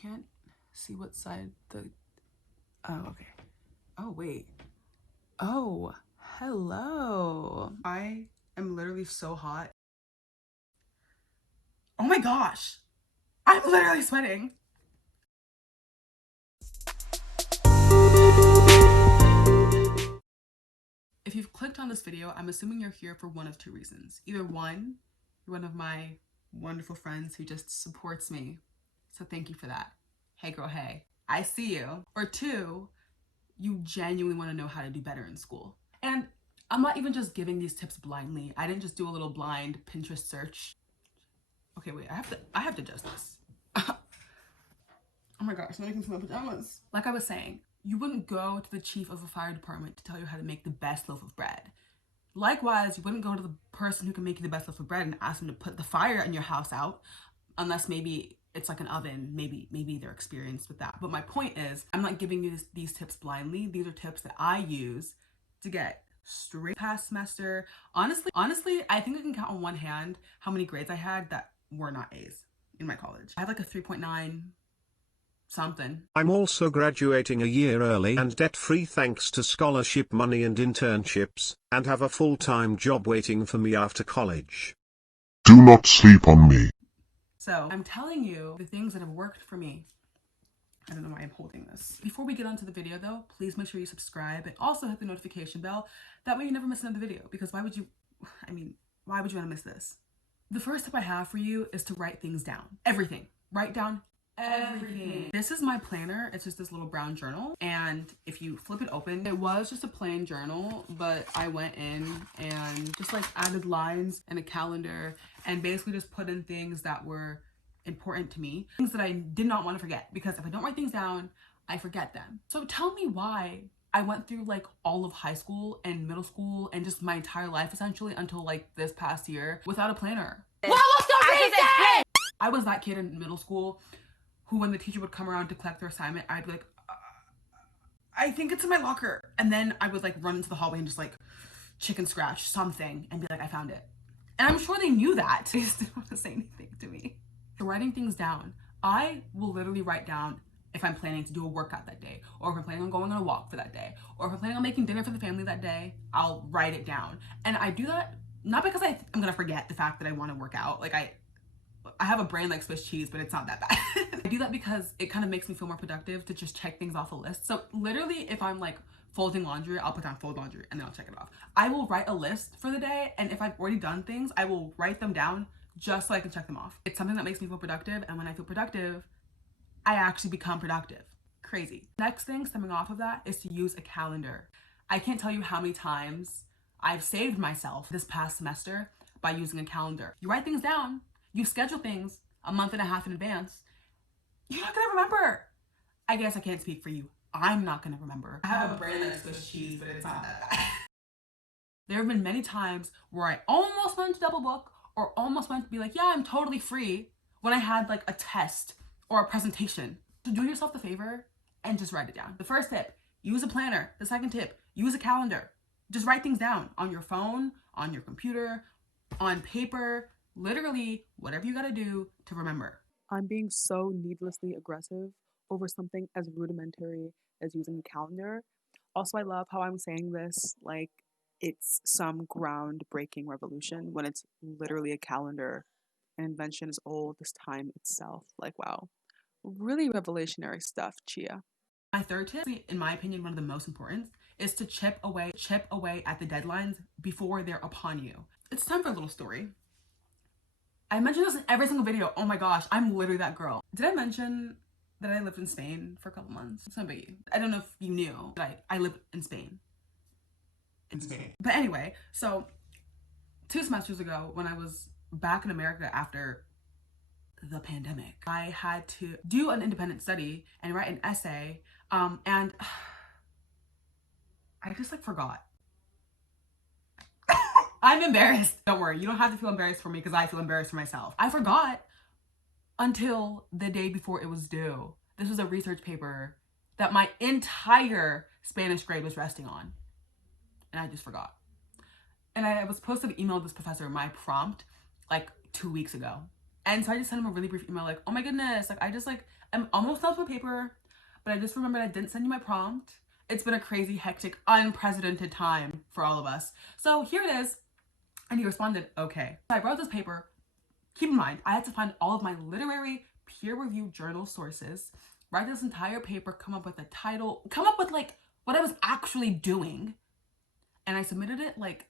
can't see what side the... Oh, okay. Oh, wait. Oh, hello. I am literally so hot. Oh my gosh. I'm literally sweating. If you've clicked on this video, I'm assuming you're here for one of two reasons. Either one, you're one of my wonderful friends who just supports me. So thank you for that. Hey girl, hey, I see you. Or two, you genuinely want to know how to do better in school. And I'm not even just giving these tips blindly. I didn't just do a little blind Pinterest search. Okay, wait, I have to adjust this. Oh my gosh, now I can see my pajamas. Like I was saying, you wouldn't go to the chief of a fire department to tell you how to make the best loaf of bread. Likewise, you wouldn't go to the person who can make you the best loaf of bread and ask them to put the fire in your house out, unless maybe it's like an oven, maybe they're experienced with that. But my point is, I'm not giving you these tips blindly. These are tips that I use to get straight past semester. Honestly, I think I can count on one hand how many grades I had that were not A's in my college. I had like a 3.9 something. I'm also graduating a year early and debt-free thanks to scholarship money and internships, and have a full-time job waiting for me after college. Do not sleep on me. So I'm telling you the things that have worked for me. I don't know why I'm holding this. Before we get onto the video though, please make sure you subscribe and also hit the notification bell. That way you never miss another video, because why would you want to miss this? The first tip I have for you is to write things down. Everything. Write down everything. This is my planner. It's just this little brown journal, and if you flip it open, it was just a plain journal, but I went in and just like added lines and a calendar and basically just put in things that were important to me, things that I did not want to forget, because if I don't write things down, I forget them. So tell me why I went through like all of high school and middle school and just my entire life essentially until like this past year without a planner. What was the reason? I was that kid in middle school who, when the teacher would come around to collect their assignment, I'd be like, I think it's in my locker. And then I would like run into the hallway and just like chicken scratch something and be like, I found it. And I'm sure they knew that. They just didn't want to say anything to me. So writing things down, I will literally write down if I'm planning to do a workout that day, or if I'm planning on going on a walk for that day, or if I'm planning on making dinner for the family that day, I'll write it down. And I do that not because I'm gonna forget the fact that I want to work out. Like I have a brain like Swiss cheese, but it's not that bad. I do that because it kind of makes me feel more productive to just check things off a list. So literally, if I'm like folding laundry, I'll put down fold laundry and then I'll check it off. I will write a list for the day, and if I've already done things, I will write them down just so I can check them off. It's something that makes me feel productive, and when I feel productive, I actually become productive. Crazy. Next thing stemming off of that is to use a calendar. I can't tell you how many times I've saved myself this past semester by using a calendar. You write things down, you schedule things a month and a half in advance, you're not gonna remember. I guess I can't speak for you. I'm not gonna remember. I have a brain like Swiss cheese, but it's not that bad. There have been many times where I almost went to double book or almost went to be like, yeah, I'm totally free, when I had like a test or a presentation. So do yourself the favor and just write it down. The first tip, use a planner. The second tip, use a calendar. Just write things down on your phone, on your computer, on paper, literally whatever you gotta do to remember. I'm being so needlessly aggressive over something as rudimentary as using a calendar. Also, I love how I'm saying this like it's some groundbreaking revolution when it's literally a calendar. An invention as old as time itself. Like, wow. Really revolutionary stuff, Chia. My third tip, in my opinion, one of the most important, is to chip away at the deadlines before they're upon you. It's time for a little story. I mention this in every single video. Oh my gosh, I'm literally that girl. Did I mention that I lived in Spain for a couple months? It's no biggie. I don't know if you knew that I lived in Spain. But anyway, so 2 semesters ago, when I was back in America after the pandemic, I had to do an independent study and write an essay, and I just like forgot. I'm embarrassed. Don't worry, you don't have to feel embarrassed for me because I feel embarrassed for myself. I forgot until the day before it was due. This was a research paper that my entire Spanish grade was resting on, and I just forgot. And I was supposed to have emailed this professor my prompt like 2 weeks ago. And so I just sent him a really brief email like, oh my goodness, like I'm almost done with my paper, but I just remembered I didn't send you my prompt. It's been a crazy, hectic, unprecedented time for all of us. So here it is. And he responded, okay. So I wrote this paper. Keep in mind, I had to find all of my literary peer-reviewed journal sources, write this entire paper, come up with a title, come up with like what I was actually doing. And I submitted it like,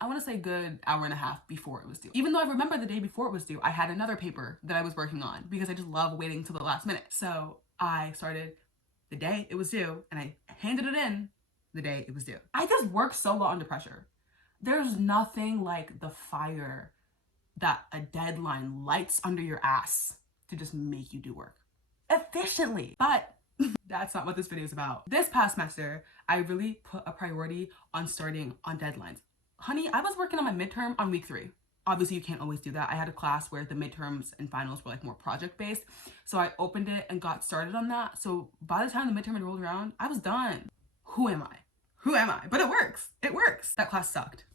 I want to say good hour and a half before it was due. Even though I remember the day before it was due, I had another paper that I was working on because I just love waiting till the last minute. So I started the day it was due and I handed it in the day it was due. I just work so well under pressure. There's nothing like the fire that a deadline lights under your ass to just make you do work efficiently. But that's not what this video is about. This past semester, I really put a priority on starting on deadlines. Honey, I was working on my midterm on week 3. Obviously, you can't always do that. I had a class where the midterms and finals were like more project-based. So I opened it and got started on that. So by the time the midterm had rolled around, I was done. Who am I? Who am I? But it works. It works. That class sucked.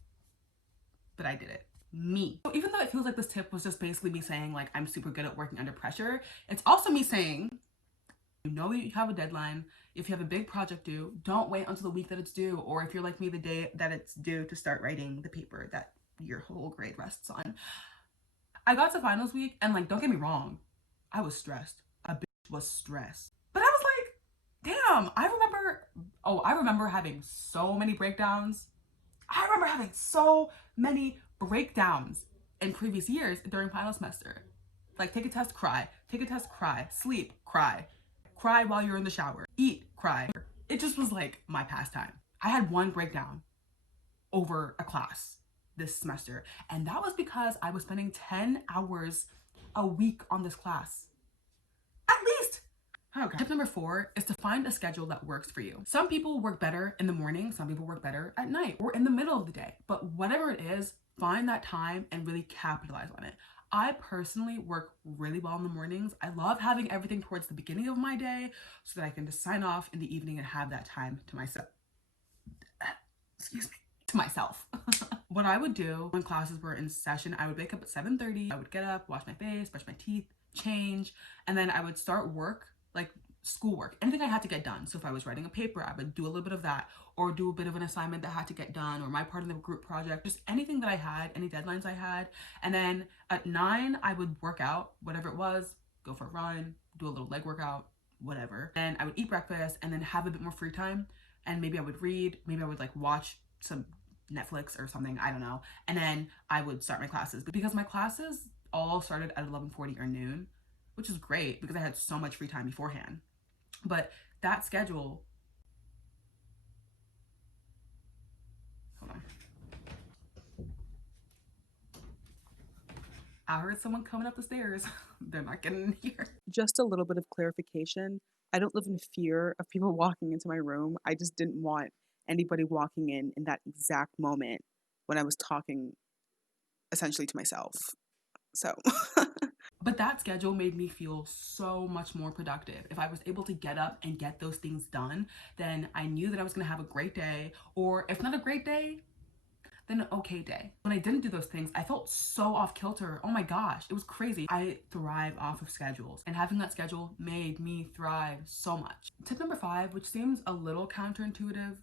But I did it. Me. So even though it feels like this tip was just basically me saying like I'm super good at working under pressure, it's also me saying, you know that you have a deadline. If you have a big project due, don't wait until the week that it's due. Or if you're like me, the day that it's due to start writing the paper that your whole grade rests on. I got to finals week and like, don't get me wrong, I was stressed. A bitch was stressed. But I was like, damn, I remember having so many breakdowns. I remember having so many breakdowns in previous years during final semester. Like take a test, cry. Take a test, cry. Sleep, cry. Cry while you're in the shower. Eat, cry. It just was like my pastime. I had one breakdown over a class this semester, and that was because I was spending 10 hours a week on this class. At least. Okay. Tip number 4 is to find a schedule that works for you. Some people work better in the morning, some people work better at night or in the middle of the day. But whatever it is, find that time and really capitalize on it. I personally work really well in the mornings. I love having everything towards the beginning of my day so that I can just sign off in the evening and have that time to myself. Excuse me. To myself. What I would do when classes were in session, I would wake up at 7:30. I would get up, wash my face, brush my teeth, change, and then I would start work, like schoolwork, anything I had to get done. So if I was writing a paper, I would do a little bit of that, or do a bit of an assignment that had to get done, or my part of the group project, just anything that I had, any deadlines I had. And then at 9, I would work out, whatever it was, go for a run, do a little leg workout, whatever. Then I would eat breakfast and then have a bit more free time. And maybe I would read, maybe I would like watch some Netflix or something, I don't know. And then I would start my classes. But because my classes all started at 11:40 or noon, which is great because I had so much free time beforehand. But that schedule, hold on. I heard someone coming up the stairs. They're not getting in here. Just a little bit of clarification. I don't live in fear of people walking into my room. I just didn't want anybody walking in that exact moment when I was talking essentially to myself. So. But that schedule made me feel so much more productive. If I was able to get up and get those things done, then I knew that I was gonna have a great day, or if not a great day, then an okay day. When I didn't do those things, I felt so off kilter. Oh my gosh, it was crazy. I thrive off of schedules, and having that schedule made me thrive so much. Tip number 5, which seems a little counterintuitive,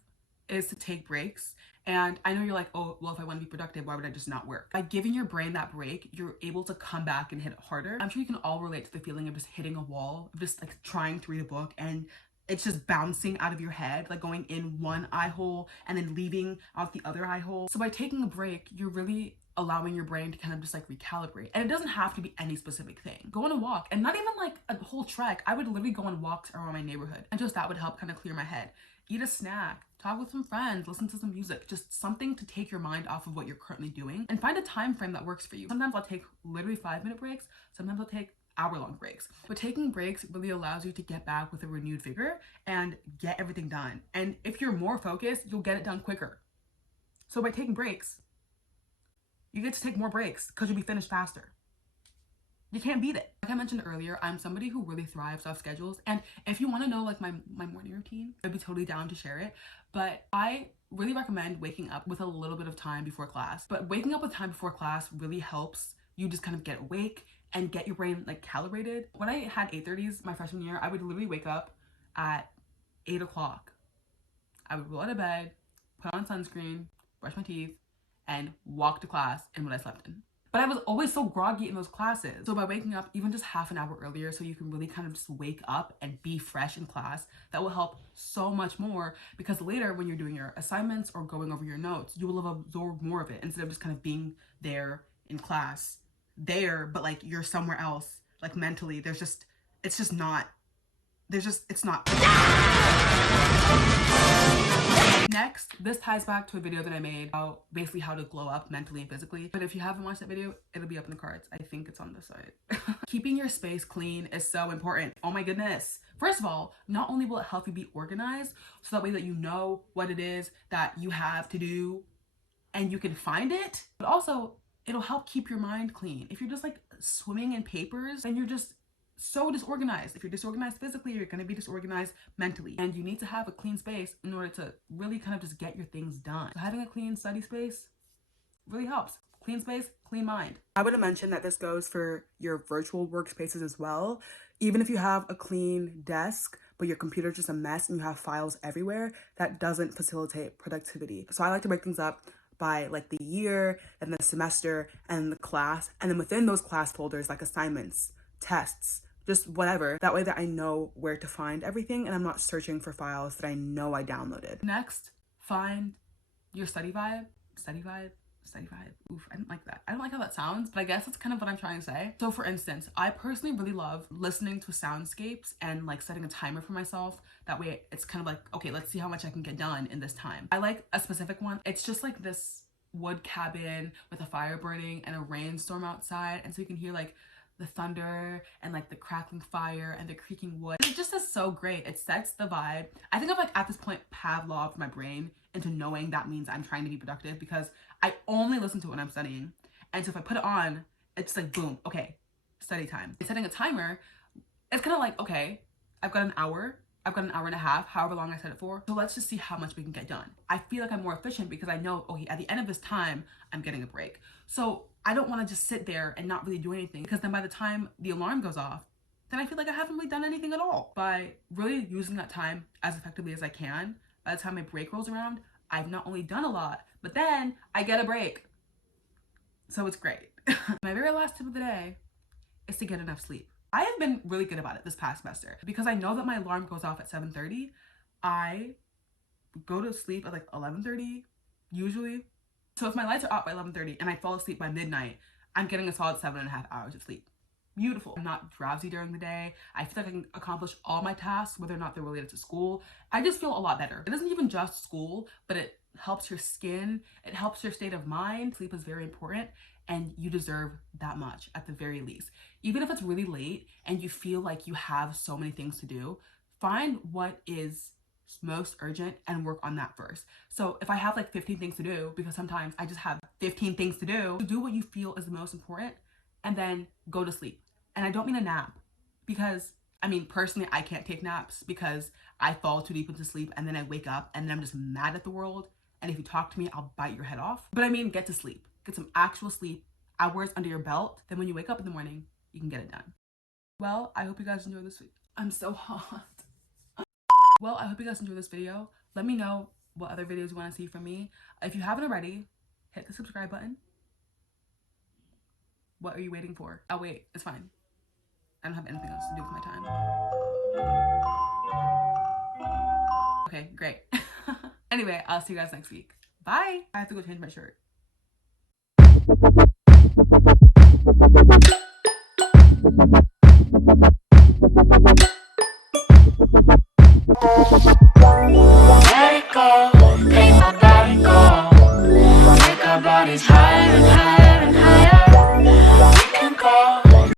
is to take breaks. And I know you're like, oh, well, if I want to be productive, why would I just not work? By giving your brain that break, you're able to come back and hit it harder. I'm sure you can all relate to the feeling of just hitting a wall, of just like trying to read a book and it's just bouncing out of your head, like going in one eye hole and then leaving out the other eye hole. So by taking a break, you're really allowing your brain to kind of just like recalibrate. And it doesn't have to be any specific thing. Go on a walk, and not even like a whole trek. I would literally go on walks around my neighborhood, and just that would help kind of clear my head. Eat a snack, talk with some friends, listen to some music, just something to take your mind off of what you're currently doing, and find a time frame that works for you. Sometimes I'll take literally 5-minute breaks, sometimes I'll take hour-long breaks. But taking breaks really allows you to get back with a renewed vigor and get everything done. And if you're more focused, you'll get it done quicker. So by taking breaks, you get to take more breaks because you'll be finished faster. You can't beat it. Like I mentioned earlier, I'm somebody who really thrives off schedules. And if you want to know like my morning routine, I'd be totally down to share it. But I really recommend waking up with a little bit of time before class. But waking up with time before class really helps you just kind of get awake and get your brain like calibrated. When I had 8:30s my freshman year, I would literally wake up at 8 o'clock. I would roll out of bed, put on sunscreen, brush my teeth, and walk to class in what I slept in. But I was always so groggy in those classes. So by waking up even just half an hour earlier so you can really kind of just wake up and be fresh in class, that will help so much more, because later when you're doing your assignments or going over your notes, you will have absorbed more of it instead of just kind of being there in class, but like you're somewhere else, like mentally. It's not. Next, this ties back to a video that I made about basically how to glow up mentally and physically. But if you haven't watched that video, it'll be up in the cards. I think it's on the side. Keeping your space clean is so important. Oh my goodness. First of all, not only will it help you be organized, so that way that you know what it is that you have to do and you can find it, but also it'll help keep your mind clean. If you're just like swimming in papers, then you're just so disorganized. If you're disorganized physically, you're going to be disorganized mentally, and you need to have a clean space in order to really kind of just get your things done. So having a clean study space really helps. Clean space, clean mind. I would have mentioned that this goes for your virtual workspaces as well. Even if you have a clean desk, but your computer's just a mess and you have files everywhere, that doesn't facilitate productivity. So I like to break things up by like the year and the semester and the class, and then within those class folders, like assignments, tests, just whatever. That way that I know where to find everything and I'm not searching for files that I know I downloaded. Next, find your study vibe. Oof, I don't like that. I don't like how that sounds, but I guess that's kind of what I'm trying to say. So for instance, I personally really love listening to soundscapes and like setting a timer for myself. That way it's kind of like, okay, let's see how much I can get done in this time. I like a specific one. It's just like this wood cabin with a fire burning and a rainstorm outside. And so you can hear like the thunder and like the crackling fire and the creaking wood. It just is so great. It sets the vibe. I think I've like at this point Pavloved my brain into knowing that means I'm trying to be productive, because I only listen to it when I'm studying. And so if I put it on, it's like boom, okay, study time. Setting a timer, it's kind of like, okay, I've got an hour and a half, however long I set it for. So let's just see how much we can get done. I feel like I'm more efficient because I know, okay, at the end of this time, I'm getting a break. So I don't want to just sit there and not really do anything, because then by the time the alarm goes off, then I feel like I haven't really done anything at all. By really using that time as effectively as I can, by the time my break rolls around, I've not only done a lot, but then I get a break. So it's great. My very last tip of the day is to get enough sleep. I have been really good about it this past semester, because I know that my alarm goes off at 7:30. I go to sleep at like 11:30 usually. So if my lights are out by 11:30 and I fall asleep by midnight, I'm getting a solid 7.5 hours of sleep. Beautiful. I'm not drowsy during the day. I feel like I can accomplish all my tasks, whether or not they're related to school. I just feel a lot better. It isn't even just school, but it helps your skin. It helps your state of mind. Sleep is very important, and you deserve that much at the very least. Even if it's really late and you feel like you have so many things to do, find what is most urgent and work on that first. So if I have like 15 things to do, because sometimes I just have 15 things to do what you feel is the most important, and then go to sleep. And I don't mean a nap, because I mean, personally, I can't take naps because I fall too deep into sleep and then I wake up and then I'm just mad at the world. And if you talk to me, I'll bite your head off. But I mean, get to sleep. Get some actual sleep, hours under your belt. Then when you wake up in the morning, you can get it done. Well, I hope you guys enjoyed this video. I'm so hot. Well, I hope you guys enjoyed this video. Let me know what other videos you want to see from me. If you haven't already, hit the subscribe button. What are you waiting for? I'll wait. It's fine. I don't have anything else to do with my time. Okay, great. Anyway, I'll see you guys next week. Bye. I have to go change my shirt. Let it go, make my body go. Take our bodies higher and higher.